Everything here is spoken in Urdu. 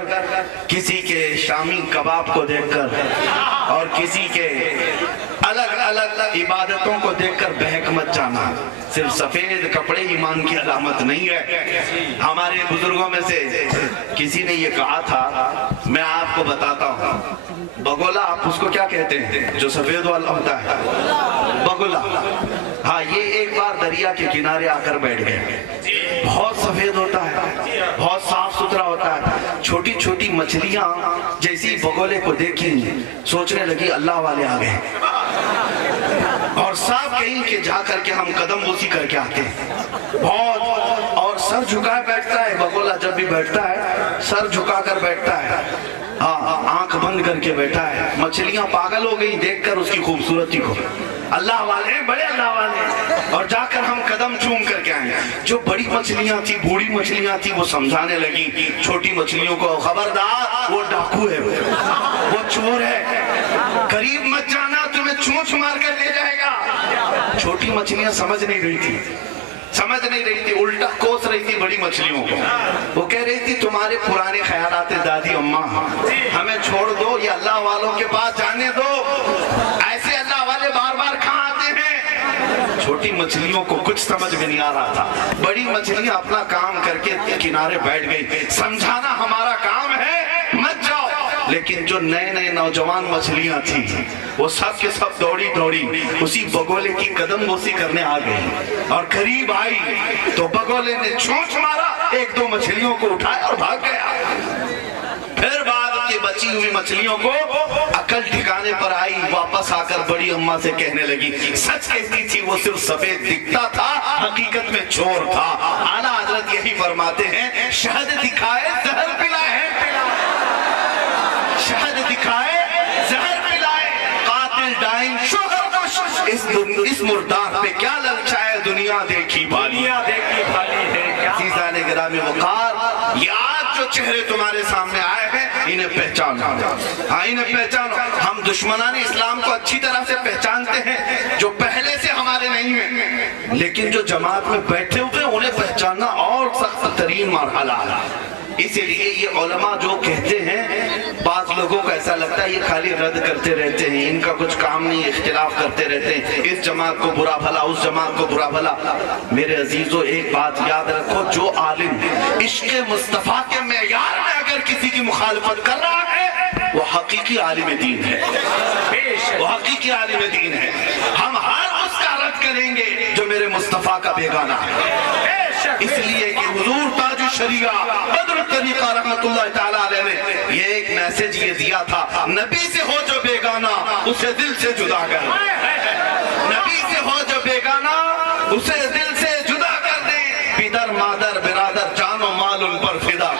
کر، کسی کے شامی کباب کو دیکھ کر اور کسی کے الگ الگ عبادتوں کو دیکھ کر بہک مت جانا۔ صرف سفید کپڑے ایمان کی علامت نہیں ہے۔ ہمارے بزرگوں میں سے کسی نے یہ کہا تھا، میں آپ کو بتاتا ہوں، بگولا آپ اس کو کیا کہتے ہیں جو سفید والا ہوتا ہے؟ بگولا۔ ہاں، یہ ایک بار دریا کے کنارے آ کر بیٹھ گئے۔ بہت سفید ہوتا ہے، بہت صاف ستھرا ہوتا ہے۔ چھوٹی چھوٹی مچھلیاں جیسی بگولے کو دیکھیں سوچنے لگی اللہ والے آ گئے، اور صاحب کہیں کہ جا کر کے ہم قدم بوسی کر کے آتے ہیں بہت، اور سر جھکائے بیٹھتا ہے بگولا، جب بھی بیٹھتا ہے سر جھکا کر بیٹھتا ہے، آنکھ بند کر کے بیٹھا ہے۔ مچھلیاں پاگل ہو گئی دیکھ کر اس کی خوبصورتی کو، اللہ والے ہیں، بڑے اللہ والے، اور جا کر ہم قدم چوم کر کے آئیں۔ جو بڑی مچھلیاں تھی، بوڑھی مچھلیاں تھی، وہ سمجھانے لگی چھوٹی مچھلیوں کو، خبردار وہ ڈاکو ہے، وہ چور ہے، قریب مت جانا، تمہیں چونچ مار کر لے جائے گا۔ چھوٹی مچھلیاں سمجھ نہیں رہی تھی، الٹا کوس رہی تھی بڑی مچھلیوں کو۔ وہ کہہ رہی تھی تمہارے پرانے خیالات دادی اماں، ہمیں چھوڑ دو، یہ اللہ والوں کے پاس جانے دو، ایسے اللہ والے بار بار کہاں آتے ہیں؟ چھوٹی مچھلیوں کو کچھ سمجھ میں نہیں آ رہا تھا۔ بڑی مچھلیاں اپنا کام کر کے کنارے بیٹھ گئی، سمجھانا ہمارا کام ہے، مت جاؤ۔ لیکن جو نئے نئے نوجوان مچھلیاں تھیں وہ سب کے سب دوڑی اسی بگولے کی قدم بوسی کرنے آ گئی، اور قریب آئی تو بگولے نے چونچ مارا، ایک دو مچھلیوں کو اٹھایا اور بھاگ گیا۔ پھر بعد کی بچی ہوئی مچھلیوں کو عقل ٹھکانے پر آئی، واپس آ کر بڑی اماں سے کہنے لگی سچ کہتی تھی، وہ صرف سفید دکھتا تھا، حقیقت میں چور تھا۔ اعلیٰ حضرت یہی فرماتے ہیں، شہد دکھائے زہر پلائے، شہد دکھائے زہر پلائے، قاتل ڈائن شوہر کش، اس مردار پہ کیا للچائے دنیا دیکھی بھالی ہے۔ عزیزان گرامی وقار، یہ آج جو چہرے تمہارے سامنے آئے ہیں انہیں پہچانو، ہاں انہیں پہچانو۔ ہم دشمنان اسلام کو اچھی طرح سے پہچانتے ہیں جو پہلے سے ہمارے نہیں ہیں، لیکن جو جماعت میں بیٹھے ہوئے انہیں پہچاننا اور سخت ترین مرحلہ ہے۔ اسی لیے یہ علماء جو کہتے ہیں، بعض لوگوں کو ایسا لگتا ہے یہ خالی رد کرتے رہتے ہیں، ان کا کچھ کام نہیں، اختلاف کرتے رہتے ہیں، اس جماعت کو برا بھلا، اس جماعت کو برا بھلا۔ میرے عزیزو ایک بات یاد رکھو، جو عالم عشق مصطفیٰ کے معیار میں اگر کسی کی مخالفت کر رہا ہے وہ حقیقی عالم دین ہے، وہ حقیقی عالم دین ہے۔ ہم ہر اس کا رد کریں گے جو میرے مصطفیٰ کا بیگانہ ہے، اس لیے کہ حضور تاج الشریعہ بدر الطریقہ رحمت اللہ تعالیٰ علیہ نے یہ ایک میسج یہ دیا تھا، نبی سے ہو جو بیگانہ اسے دل سے جدا کر، نبی سے ہو جو بیگانہ اسے دل سے جدا کر دے، پدر مادر برادر جان و مال ان پر فدا